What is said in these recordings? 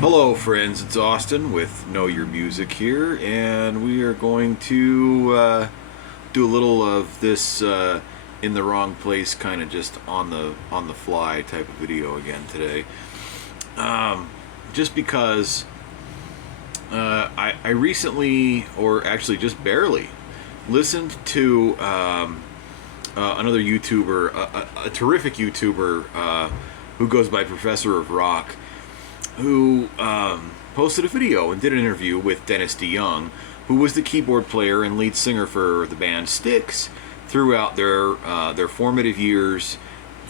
Hello, friends. It's Austin with Know Your Music here, and we are going to do a little of this in the wrong place, kind of just on the fly type of video again today. Just because I recently, or actually just barely, listened to another YouTuber, a terrific YouTuber who goes by Professor of Rock, who posted a video and did an interview with Dennis DeYoung, who was the keyboard player and lead singer for the band Styx throughout their formative years,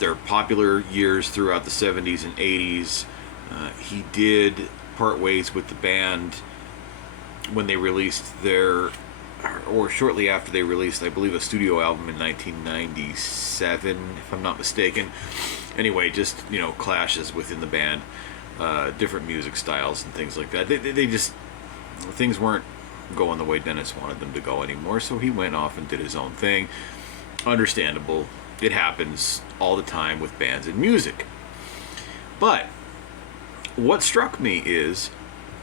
their popular years throughout the 70s and 80s. He did part ways with the band when they released or shortly after they released, I believe, a studio album in 1997, if I'm not mistaken. Anyway, just, clashes within the band. Different music styles and things like that. They just, things weren't going the way Dennis wanted them to go anymore, so he went off and did his own thing. Understandable. It happens all the time with bands and music. But what struck me is,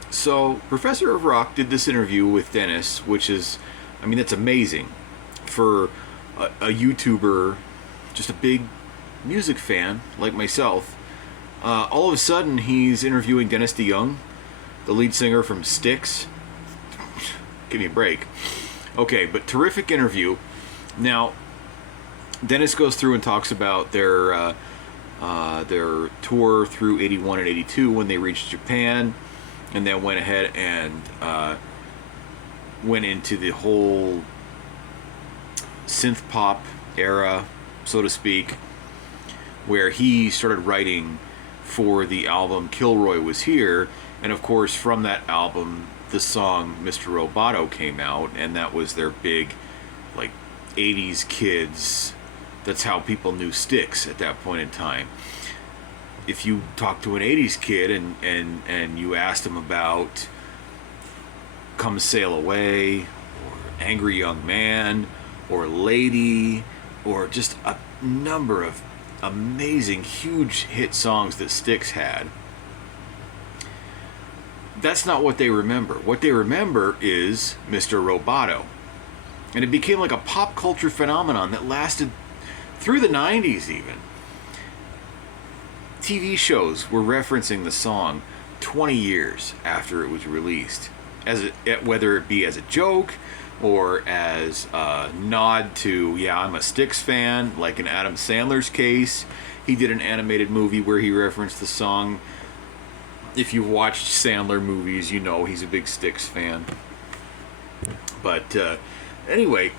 so Professor of Rock did this interview with Dennis, which is, that's amazing for a YouTuber, just a big music fan like myself. All of a sudden, he's interviewing Dennis DeYoung, the lead singer from Styx. Give me a break. Okay, but terrific interview. Now, Dennis goes through and talks about their tour through 81 and 82 when they reached Japan, and then went ahead and went into the whole synth pop era, so to speak, where he started writing for the album Kilroy Was Here, and of course from that album the song Mr. Roboto came out, and that was their big 80s kids. That's how people knew Styx at that point in time. If you talk to an 80s kid and you asked him about Come Sail Away or Angry Young Man or Lady or just a number of amazing, huge hit songs that Styx had, that's not what they remember. What they remember is Mr. Roboto. And it became like a pop culture phenomenon that lasted through the 90s even. TV shows were referencing the song 20 years after it was released, whether it be as a joke or as a nod to, I'm a Styx fan, like in Adam Sandler's case. He did an animated movie where he referenced the song. If you've watched Sandler movies, you know he's a big Styx fan. But anyway,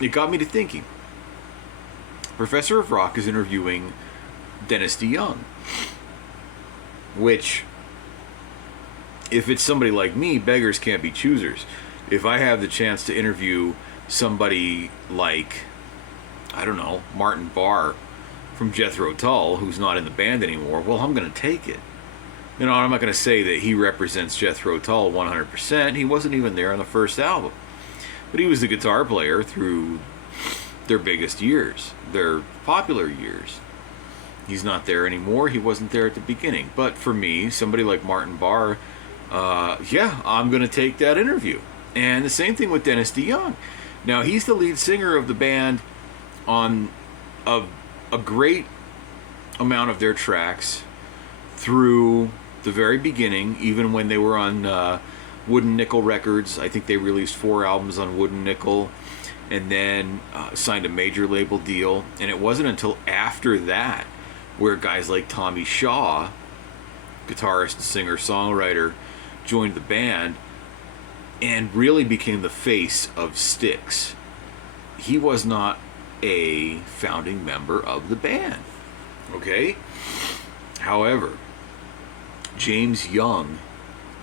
it got me to thinking. Professor of Rock is interviewing Dennis DeYoung, which, if it's somebody like me, beggars can't be choosers. If I have the chance to interview somebody like, I don't know, Martin Barre from Jethro Tull, who's not in the band anymore, well, I'm going to take it. I'm not going to say that he represents Jethro Tull 100%. He wasn't even there on the first album. But he was the guitar player through their biggest years, their popular years. He's not there anymore. He wasn't there at the beginning. But for me, somebody like Martin Barre, I'm going to take that interview. And the same thing with Dennis DeYoung. Now, he's the lead singer of the band on a great amount of their tracks through the very beginning, even when they were on Wooden Nickel Records. I think they released 4 albums on Wooden Nickel, and then signed a major label deal. And it wasn't until after that where guys like Tommy Shaw, guitarist, singer, songwriter, joined the band and really became the face of Styx. He was not a founding member of the band. Okay? However, James Young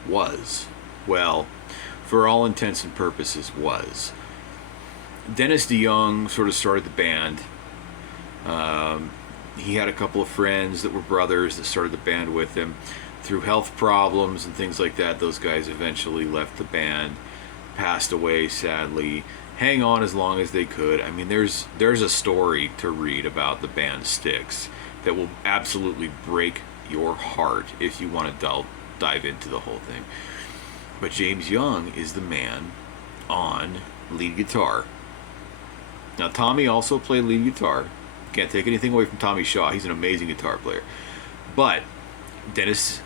was. Well, for all intents and purposes, was. Dennis DeYoung sort of started the band. He had a couple of friends that were brothers that started the band with him. Through health problems and things like that, those guys eventually left the band, passed away sadly. Hang on as long as they could. There's a story to read about the band Styx that will absolutely break your heart if you want to dive into the whole thing. But James Young is the man on lead guitar. Now, Tommy also played lead guitar. Can't take anything away from Tommy Shaw. He's an amazing guitar player. But James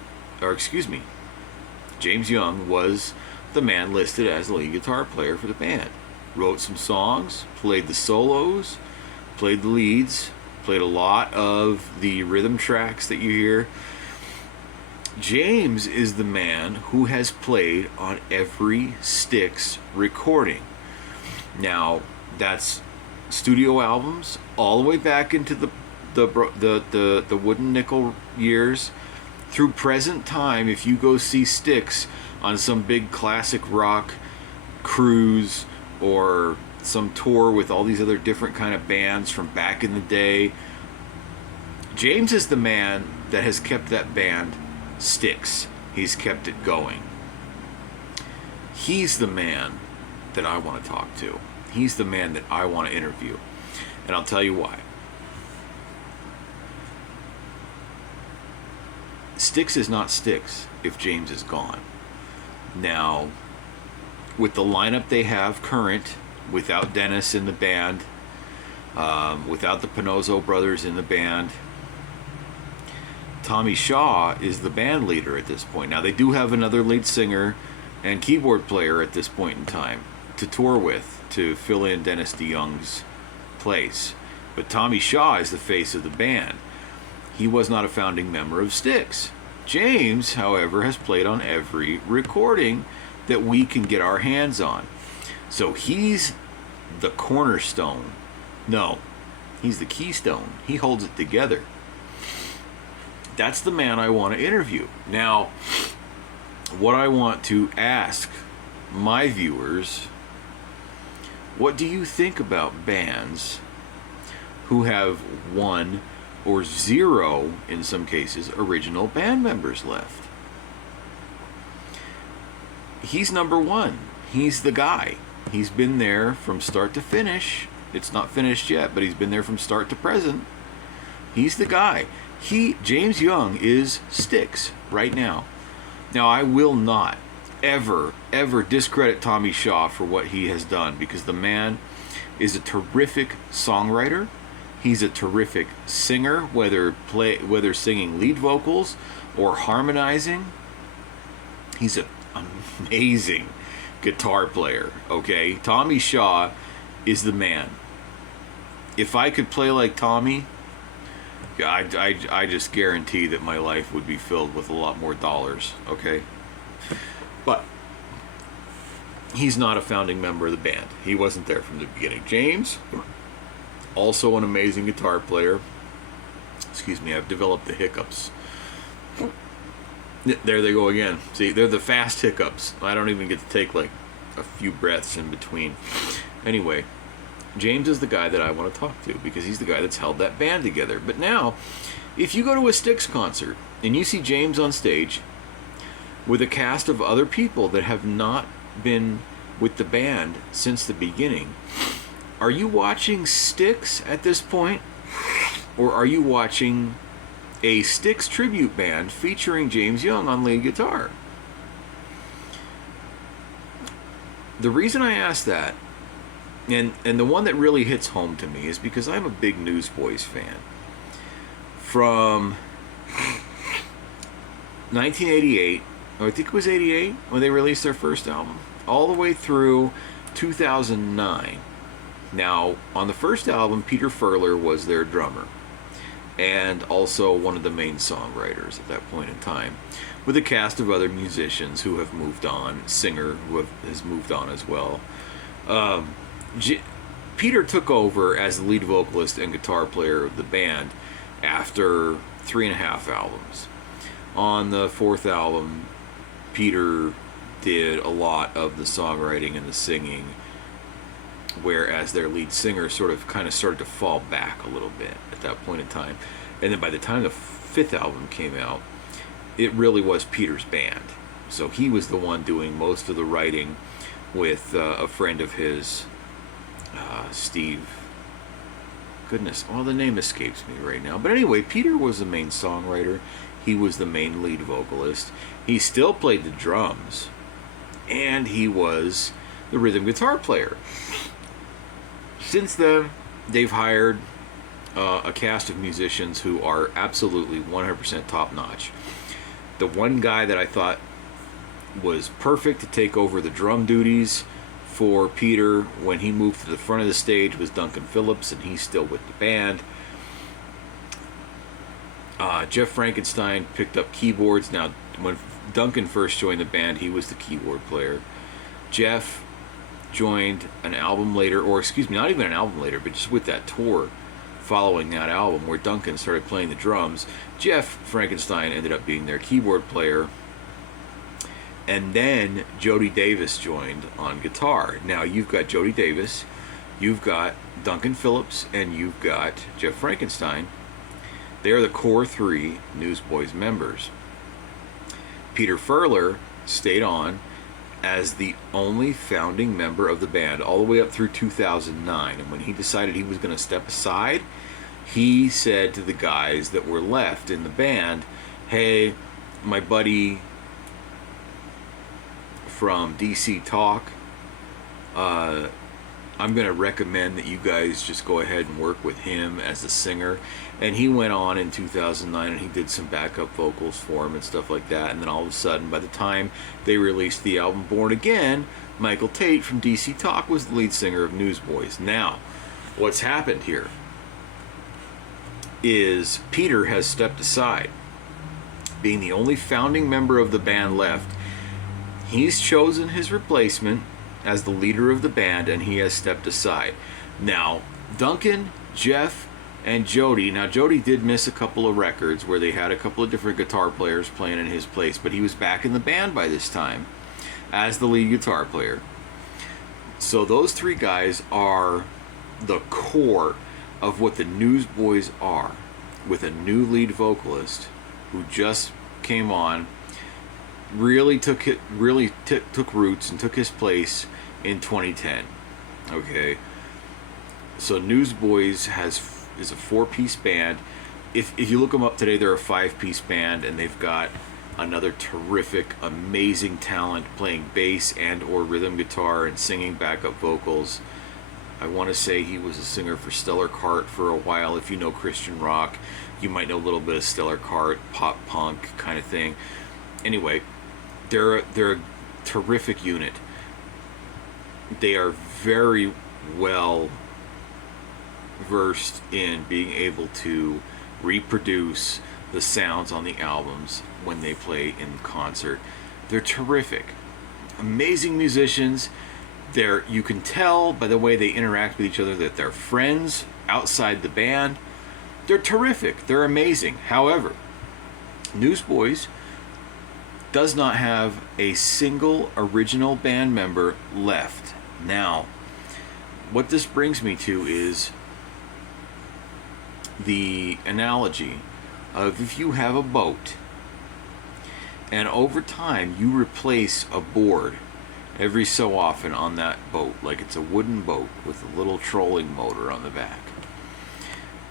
Young was the man listed as the lead guitar player for the band. Wrote some songs, played the solos, played the leads, played a lot of the rhythm tracks that you hear. James is the man who has played on every Styx recording. Now, that's studio albums all the way back into the Wooden Nickel years through present time. If you go see Styx on some big classic rock cruise or some tour with all these other different kind of bands from back in the day, James is the man that has kept that band Styx. He's kept it going. He's the man that I want to talk to. He's the man that I want to interview. And I'll tell you why. Styx is not Styx if James is gone. Now, with the lineup they have current, without Dennis in the band, without the Pinozzo brothers in the band, Tommy Shaw is the band leader at this point. Now, they do have another lead singer and keyboard player at this point in time to tour with, to fill in Dennis DeYoung's place. But Tommy Shaw is the face of the band. He was not a founding member of Styx. James, however, has played on every recording that we can get our hands on. So he's the cornerstone. No, he's the keystone. He holds it together. That's the man I want to interview. Now, what I want to ask my viewers, what do you think about bands who have one or zero, in some cases, original band members left? He's number one. He's the guy. He's been there from start to finish. It's not finished yet, but he's been there from start to present. He's the guy. James Young is Styx right now. Now, I will not ever discredit Tommy Shaw for what he has done, because the man is a terrific songwriter. He's a terrific singer, whether singing lead vocals or harmonizing. He's an amazing guitar player, okay? Tommy Shaw is the man. If I could play like Tommy, I just guarantee that my life would be filled with a lot more dollars, okay? But he's not a founding member of the band. He wasn't there from the beginning. James, also an amazing guitar player. Excuse me, I've developed the hiccups. There they go again. See, they're the fast hiccups. I don't even get to take like a few breaths in between. Anyway, James is the guy that I want to talk to, because he's the guy that's held that band together. But now, if you go to a Styx concert and you see James on stage with a cast of other people that have not been with the band since the beginning, are you watching Styx at this point? Or are you watching a Styx tribute band featuring James Young on lead guitar? The reason I ask that, and the one that really hits home to me, is because I'm a big Newsboys fan. From 1988, or I think it was 88 when they released their first album, all the way through 2009. Now, on the first album, Peter Furler was their drummer, and also one of the main songwriters at that point in time, with a cast of other musicians who have moved on, singer who has moved on as well. Peter took over as the lead vocalist and guitar player of the band after 3.5 albums. On the fourth album, Peter did a lot of the songwriting and the singing, whereas their lead singer kind of started to fall back a little bit at that point in time. And then by the time the fifth album came out, it really was Peter's band. So he was the one doing most of the writing with a friend of his, Steve. Goodness, the name escapes me right now. But anyway, Peter was the main songwriter. he was the main lead vocalist. He still played the drums, and he was the rhythm guitar player. Since then, they've hired a cast of musicians who are absolutely 100% top notch. The one guy that I thought was perfect to take over the drum duties for Peter when he moved to the front of the stage was Duncan Phillips, and he's still with the band. Jeff Frankenstein picked up keyboards. Now, when Duncan first joined the band, he was the keyboard player. Jeff joined an album later, or excuse me, not even an album later, but just with that tour following that album where Duncan started playing the drums. Jeff Frankenstein ended up being their keyboard player. And then Jody Davis joined on guitar. Now you've got Jody Davis, you've got Duncan Phillips, and you've got Jeff Frankenstein. They're the core three Newsboys members. Peter Furler stayed on as the only founding member of the band all the way up through 2009. And when he decided he was going to step aside, he said to the guys that were left in the band, hey, my buddy from DC Talk, I'm going to recommend that you guys just go ahead and work with him as a singer. And he went on in 2009 and he did some backup vocals for him and stuff like that. And then all of a sudden, by the time they released the album Born Again, Michael Tate from DC Talk was the lead singer of Newsboys. Now, what's happened here is Peter has stepped aside. Being the only founding member of the band left, he's chosen his replacement as the leader of the band, and he has stepped aside. Now, Duncan, Jeff, and Jody. Now, Jody did miss a couple of records where they had a couple of different guitar players playing in his place, but he was back in the band by this time as the lead guitar player. So those three guys are the core of what the Newsboys are, with a new lead vocalist who just came on, really took roots and took his place in 2010. Okay, so Newsboys is a 4-piece band. If you look them up today, they're a 5-piece band, and they've got another terrific, amazing talent playing bass and or rhythm guitar and singing backup vocals. I want to say he was a singer for Stellar Cart for a while. If you know Christian rock, you might know a little bit of Stellar Cart, pop punk kind of thing. Anyway, they're a terrific unit. They are very well versed in being able to reproduce the sounds on the albums when they play in concert. They're terrific. Amazing musicians. You can tell by the way they interact with each other that they're friends outside the band. They're terrific. They're amazing. However, Newsboys does not have a single original band member left. Now, what this brings me to is the analogy of if you have a boat and over time you replace a board every so often on that boat, like it's a wooden boat with a little trolling motor on the back,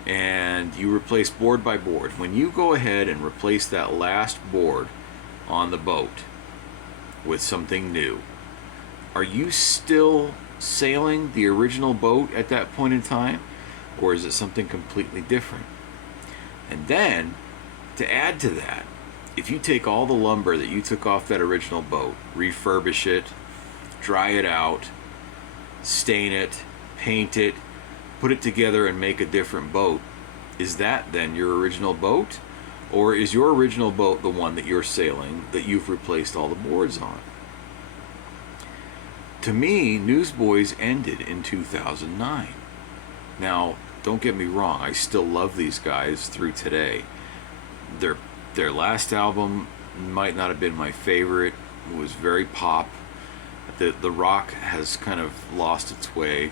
and you replace board by board. When you go ahead and replace that last board on the boat with something new, are you still sailing the original boat at that point in time, or is it something completely different? And then, to add to that, if you take all the lumber that you took off that original boat, refurbish it, dry it out, stain it, paint it, put it together and make a different boat, is that then your original boat? Or is your original boat the one that you're sailing that you've replaced all the boards on? To me, Newsboys ended in 2009. Now, don't get me wrong, I still love these guys through today. Their last album might not have been my favorite. It was very pop. The rock has kind of lost its way.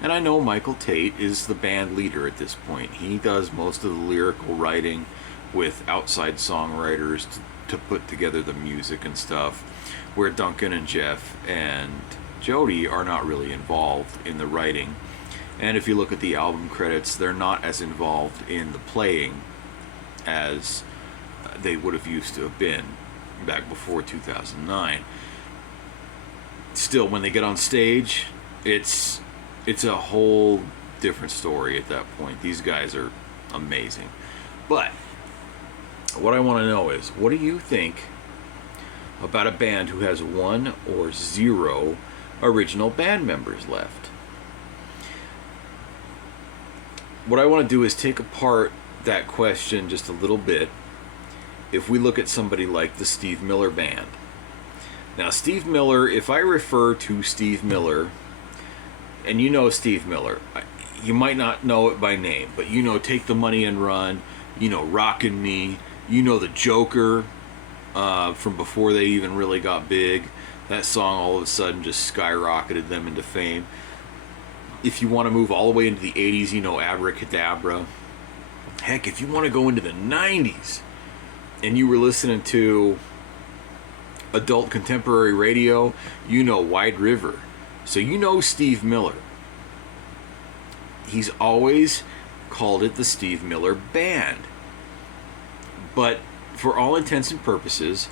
And I know Michael Tate is the band leader at this point. He does most of the lyrical writing with outside songwriters to put together the music and stuff, where Duncan and Jeff and Jody are not really involved in the writing. And if you look at the album credits, they're not as involved in the playing as they would have used to have been back before 2009. Still, when they get on stage, it's a whole different story at that point. These guys are amazing. But what I want to know is, what do you think about a band who has 1 or 0 original band members left? What I want to do is take apart that question just a little bit. If we look at somebody like the Steve Miller Band. Now, Steve Miller, if I refer to Steve Miller, and you know Steve Miller, you might not know it by name, but you know Take the Money and Run, you know Rockin' Me, you know The Joker, from before they even really got big. That song all of a sudden just skyrocketed them into fame. If you want to move all the way into the 80s, you know Abracadabra. Heck, if you want to go into the 90s and you were listening to adult contemporary radio, you know Wide River. So you know Steve Miller. He's always called it the Steve Miller Band. But for all intents and purposes,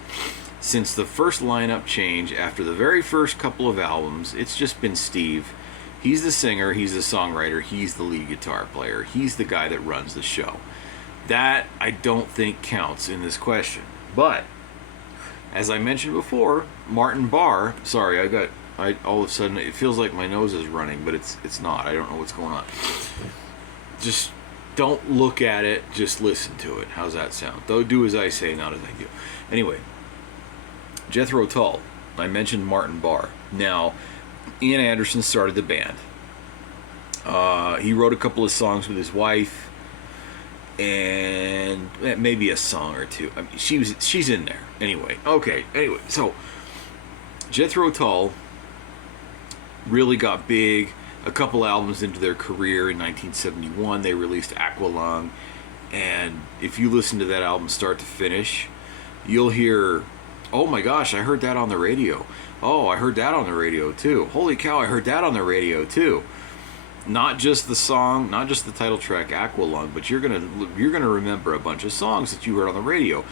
since the first lineup change after the very first couple of albums, it's just been Steve. He's the singer, he's the songwriter, he's the lead guitar player, he's the guy that runs the show. That I don't think counts in this question. But as I mentioned before, Martin Barre, sorry, all of a sudden it feels like my nose is running, but it's not. I don't know what's going on. Just don't look at it, just listen to it. How's that sound? Though do as I say, not as I do. Anyway, Jethro Tull. I mentioned Martin Barre. Now, Ian Anderson started the band. He wrote a couple of songs with his wife, and maybe a song or two. I mean, she's in there. Anyway, so Jethro Tull really got big a couple albums into their career. In 1971, they released Aqualung, and if you listen to that album start to finish, you'll hear, oh my gosh, I heard that on the radio. Oh, I heard that on the radio too. Holy cow, I heard that on the radio too. Not just the song, not just the title track Aqualung, but you're gonna remember a bunch of songs that you heard on the radio.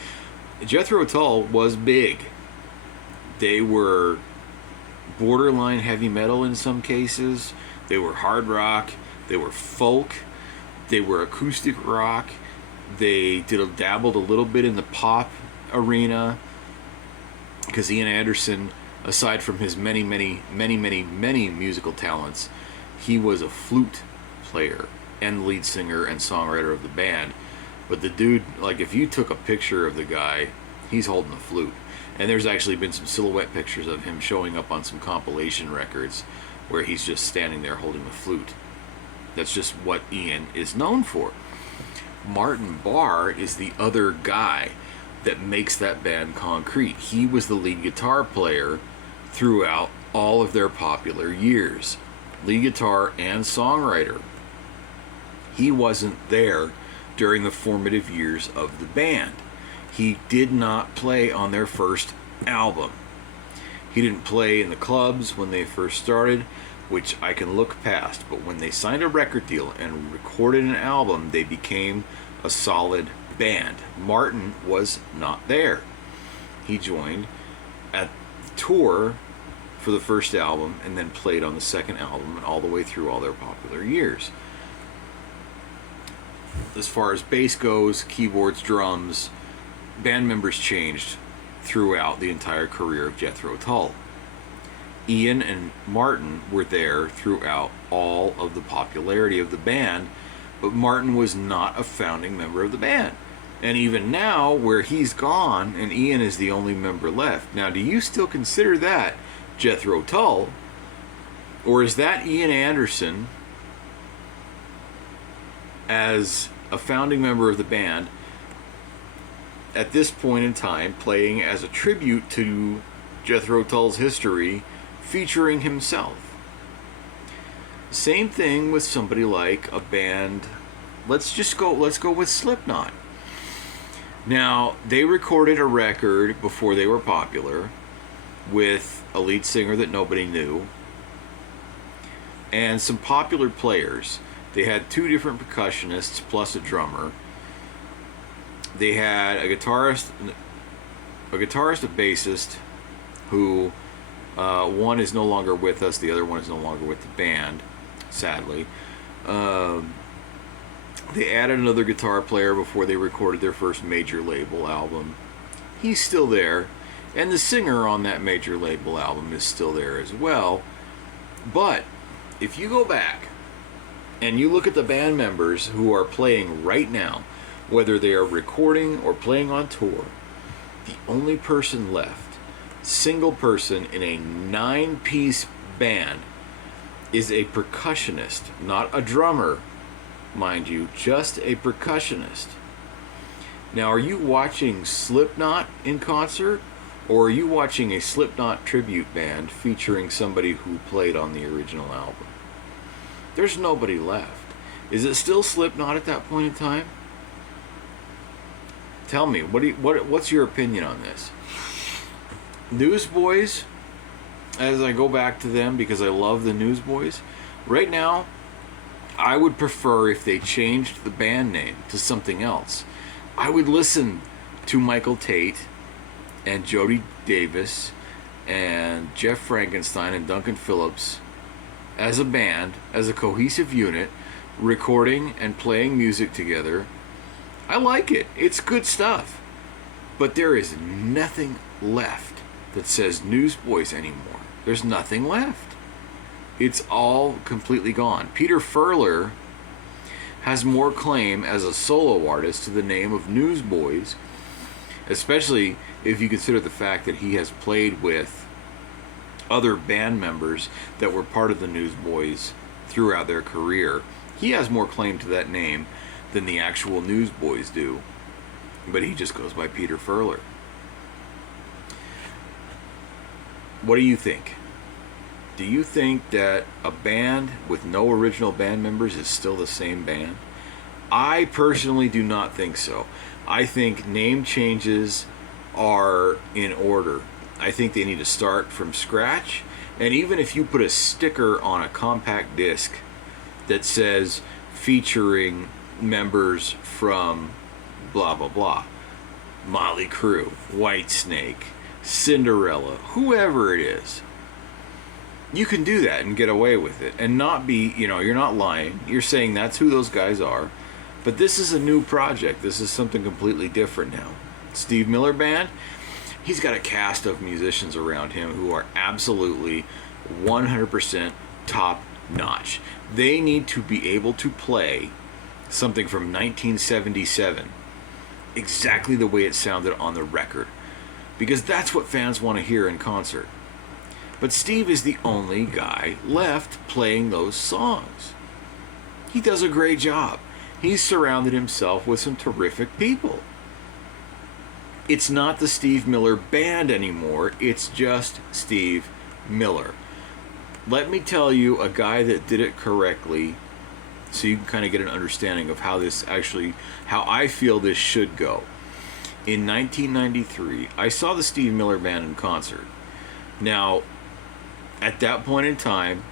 Jethro Tull was big. They were borderline heavy metal in some cases. They were hard rock. They were folk. They were acoustic rock. They dabbled a little bit in the pop arena, because Ian Anderson, aside from his many musical talents, he was a flute player and lead singer and songwriter of the band. But the dude, like, if you took a picture of the guy, he's holding the flute. And there's actually been some silhouette pictures of him showing up on some compilation records where he's just standing there holding the flute. That's just what Ian is known for. Martin Barre is the other guy that makes that band concrete. He was the lead guitar player throughout all of their popular years. Lead guitar and songwriter. He wasn't there during the formative years of the band. He did not play on their first album. He didn't play in the clubs when they first started, which I can look past. But when they signed a record deal and recorded an album, they became a solid band. Martin was not there. He joined at the tour for the first album and then played on the second album and all the way through all their popular years. As far as bass goes, keyboards, drums, band members changed throughout the entire career of Jethro Tull. Ian and Martin were there throughout all of the popularity of the band, but Martin was not a founding member of the band. And even now, where he's gone and Ian is the only member left. Now, do you still consider that Jethro Tull, or is that Ian Anderson as a founding member of the band at this point in time, playing as a tribute to Jethro Tull's history, featuring himself? Same thing with somebody like a band. Let's go with Slipknot. Now, they recorded a record before they were popular with a lead singer that nobody knew and some popular players. They had 2 different percussionists plus a drummer. They had a guitarist, a bassist, who one is no longer with us, the other one is no longer with the band, sadly. They added another guitar player before they recorded their first major label album. He's still there, and the singer on that major label album is still there as well. But if you go back and you look at the band members who are playing right now, whether they are recording or playing on tour, the only person left, single person in a 9-piece band, is a percussionist, not a drummer, mind you, just a percussionist. Now, are you watching Slipknot in concert, or are you watching a Slipknot tribute band featuring somebody who played on the original album? There's nobody left. Is it still Slipknot at that point in time? Tell me, what's your opinion on this? Newsboys, as I go back to them because I love the Newsboys, right now, I would prefer if they changed the band name to something else. I would listen to Michael Tate and Jody Davis and Jeff Frankenstein and Duncan Phillips as a band, as a cohesive unit, recording and playing music together. I like it. It's good stuff. But there is nothing left that says Newsboys anymore. There's nothing left. It's all completely gone. Peter Furler has more claim as a solo artist to the name of Newsboys, especially if you consider the fact that he has played with other band members that were part of the Newsboys throughout their career. He has more claim to that name than the actual Newsboys do, but he just goes by Peter Furler. What do you think? Do you think that a band with no original band members is still the same band? I personally do not think so. I think name changes are in order. I think they need to start from scratch. And even if you put a sticker on a compact disc that says featuring members from blah blah blah, Motley Crue, Whitesnake, Cinderella, whoever it is, you can do that and get away with it and not be, you're not lying. You're saying that's who those guys are. But this is a new project. This is something completely different now. Steve Miller Band, he's got a cast of musicians around him who are absolutely 100% top notch. They need to be able to play something from 1977 exactly the way it sounded on the record, because that's what fans want to hear in concert. But Steve is the only guy left playing those songs. He does a great job. He's surrounded himself with some terrific people. It's not the Steve Miller Band anymore. It's just Steve Miller. Let me tell you a guy that did it correctly so you can kind of get an understanding of how I feel this should go. In 1993, I saw the Steve Miller Band in concert. Now, at that point in time,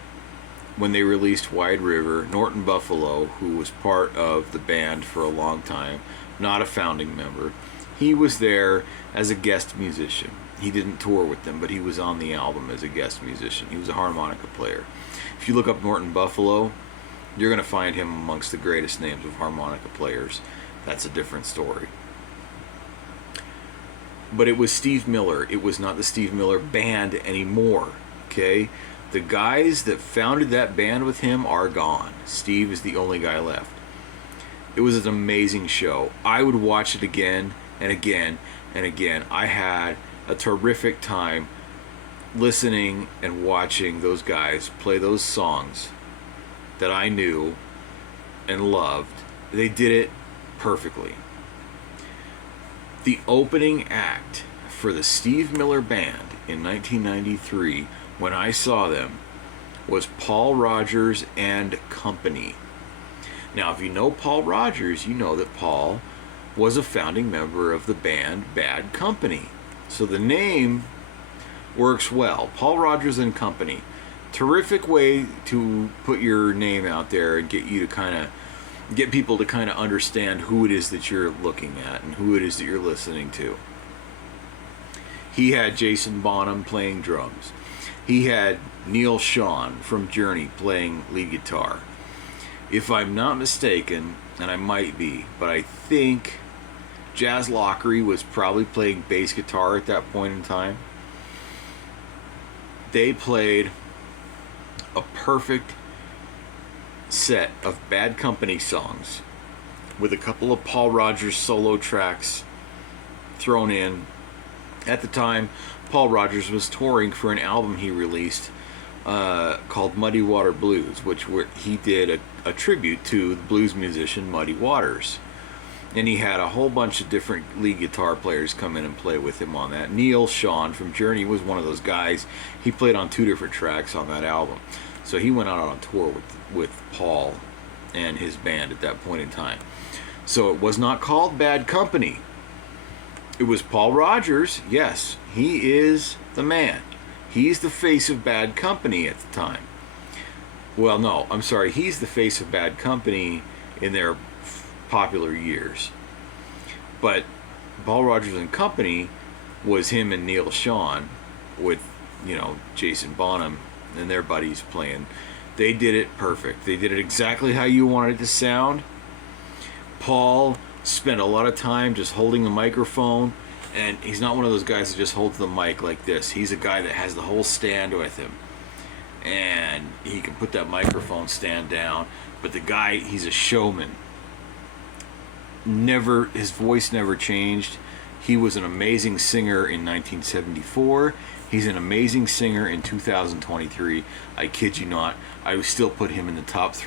when they released Wide River, Norton Buffalo, who was part of the band for a long time, not a founding member, he was there as a guest musician. He didn't tour with them, but he was on the album as a guest musician. He was a harmonica player. If you look up Norton Buffalo, you're going to find him amongst the greatest names of harmonica players. That's a different story. But it was Steve Miller. It was not the Steve Miller Band anymore. Okay? The guys that founded that band with him are gone. Steve is the only guy left. It was an amazing show. I would watch it again and again and again. I had a terrific time listening and watching those guys play those songs that I knew and loved. They did it perfectly. The opening act for the Steve Miller Band in 1993, when I saw them, was Paul Rodgers and Company. Now, if you know Paul Rodgers, you know that Paul was a founding member of the band Bad Company. So the name works well. Paul Rodgers and Company. Terrific way to put your name out there and get you to kind of get people to kind of understand who it is that you're looking at and who it is that you're listening to. He had Jason Bonham playing drums. He had Neil Schon from Journey playing lead guitar. If I'm not mistaken, and I might be, but I think Jazz Lockery was probably playing bass guitar at that point in time. They played a perfect set of Bad Company songs with a couple of Paul Rodgers solo tracks thrown in. At the time, Paul Rodgers was touring for an album he released called Muddy Water Blues, he did a tribute to the blues musician Muddy Waters. And he had a whole bunch of different lead guitar players come in and play with him on that. Neil Schon from Journey was one of those guys. He played on 2 different tracks on that album. So he went out on tour with Paul and his band at that point in time. So it was not called Bad Company. It was Paul Rodgers. Yes, he is the man. He's the face of Bad Company at the time. Well, no, I'm sorry. He's the face of Bad Company in their popular years. But Paul Rodgers and Company was him and Neil Schon with, Jason Bonham and their buddies playing. They did it perfect. They did it exactly how you wanted it to sound. Paul spent a lot of time just holding the microphone, and he's not one of those guys that just holds the mic like this. He's a guy that has the whole stand with him, and he can put that microphone stand down. But the guy, he's a showman. His voice never changed. He was an amazing singer in 1974. He's an amazing singer in 2023. I kid you not. I would still put him in the top 3